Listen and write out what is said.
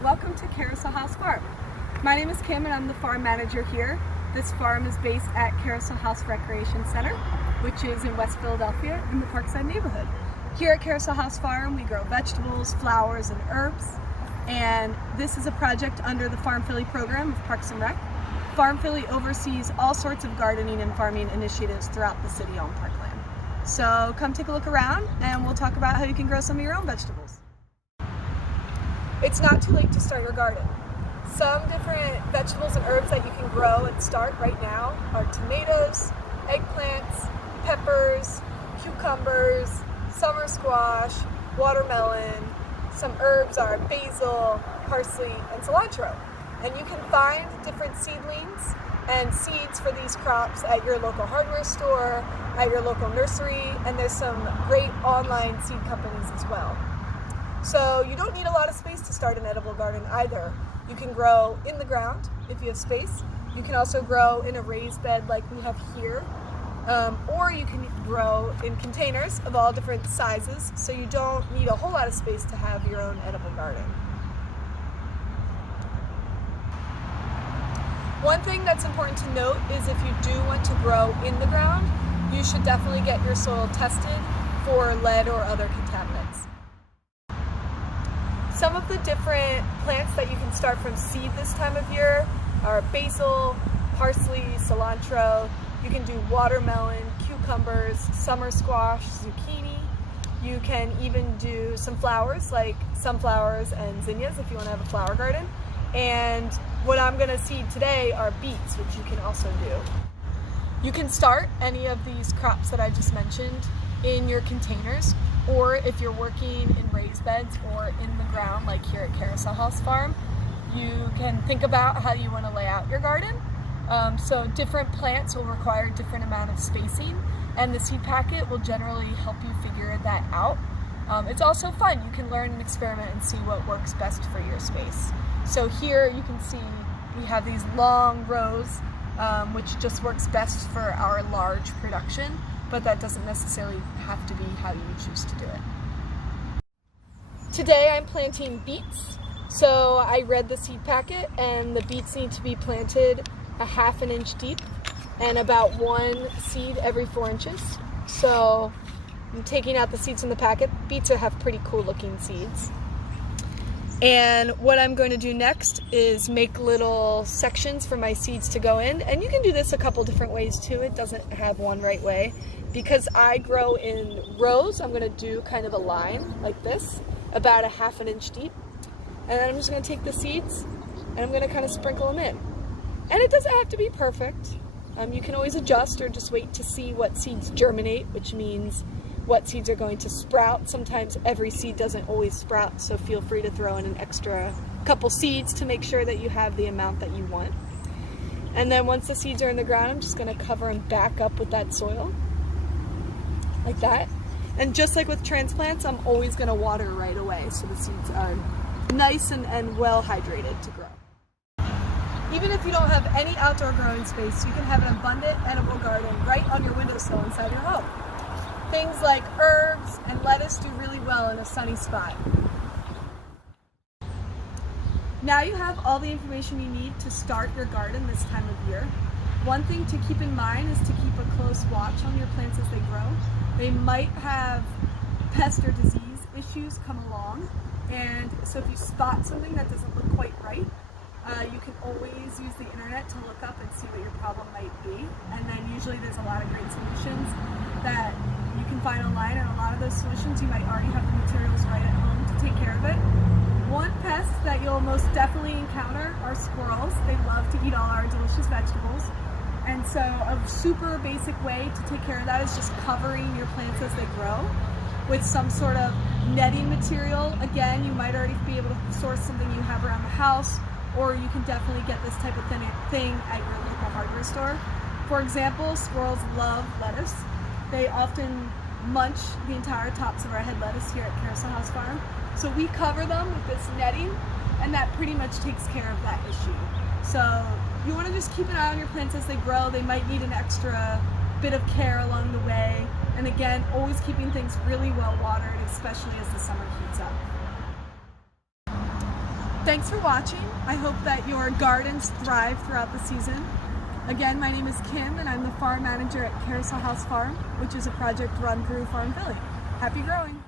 Welcome to Carousel House Farm. My name is Kim and I'm the farm manager here. This farm is based at Carousel House Recreation Center, which is in West Philadelphia in the Parkside neighborhood. Here at Carousel House Farm, we grow vegetables, flowers, and herbs. And this is a project under the FarmPhilly program of Parks and Rec. FarmPhilly oversees all sorts of gardening and farming initiatives throughout the city on parkland. So come take a look around and we'll talk about how you can grow some of your own vegetables. It's not too late to start your garden. Some different vegetables and herbs that you can grow and start right now are tomatoes, eggplants, peppers, cucumbers, summer squash, watermelon. Some herbs are basil, parsley, and cilantro. And you can find different seedlings and seeds for these crops at your local hardware store, at your local nursery, and there's some great online seed companies as well. So you don't need a lot of space to start an edible garden either. You can grow in the ground if you have space. You can also grow in a raised bed like we have here. Or you can grow in containers of all different sizes, so you don't need a whole lot of space to have your own edible garden. One thing that's important to note is if you do want to grow in the ground, you should definitely get your soil tested for lead or other contaminants. Some of the different plants that you can start from seed this time of year are basil, parsley, cilantro. You can do watermelon, cucumbers, summer squash, zucchini. You can even do some flowers like sunflowers and zinnias if you want to have a flower garden. And what I'm going to seed today are beets, which you can also do. You can start any of these crops that I just mentioned in your containers, or if you're working in raised beds or in the ground like here at Carousel House Farm, you can think about how you want to lay out your garden. So different plants will require a different amount of spacing, and the seed packet will generally help you figure that out. It's also fun. You can learn and experiment and see what works best for your space. So here you can see we have these long rows, which just works best for our large production, but that doesn't necessarily have to be how you choose to do it. Today I'm planting beets. So I read the seed packet, and the beets need to be planted a ½ inch deep and about one seed every 4 inches. So I'm taking out the seeds from the packet. Beets have pretty cool looking seeds. And what I'm going to do next is make little sections for my seeds to go in. And you can do this a couple different ways too. It doesn't have one right way. Because I grow in rows, I'm going to do kind of a line like this, about a ½ inch deep. And then I'm just going to take the seeds and I'm going to kind of sprinkle them in. And it doesn't have to be perfect. You can always adjust or just wait to see what seeds germinate, which means what seeds are going to sprout. Sometimes every seed doesn't always sprout, so feel free to throw in an extra couple seeds to make sure that you have the amount that you want. And then once the seeds are in the ground, I'm just going to cover them back up with that soil, like that. And just like with transplants, I'm always going to water right away so the seeds are nice and well hydrated to grow. Even if you don't have any outdoor growing space, you can have an abundant edible garden right on your windowsill inside your home. Things like herbs and lettuce do really well in a sunny spot. Now you have all the information you need to start your garden this time of year. One thing to keep in mind is to keep a close watch on your plants as they grow. They might have pest or disease issues come along, and so if you spot something that doesn't look quite right, you can always use the internet to look up and see what your problem might be. And then usually there's a lot of great solutions that you can find online, and a lot of those solutions you might already have the materials right at home to take care of it. One pest that you'll most definitely encounter are squirrels. They love to eat all our delicious vegetables. And so a super basic way to take care of that is just covering your plants as they grow with some sort of netting material. Again, you might already be able to source something you have around the house, or you can definitely get this type of thing at your local hardware store. For example, squirrels love lettuce. They often munch the entire tops of our head lettuce here at Carousel House Farm. So we cover them with this netting, and that pretty much takes care of that issue. So you want to just keep an eye on your plants as they grow. They might need an extra bit of care along the way. And again, always keeping things really well watered, especially as the summer heats up. thanks for watching. I hope that your gardens thrive throughout the season. Again, my name is Kim and I'm the farm manager at Carousel House Farm, which is a project run through FarmPhilly. Happy growing!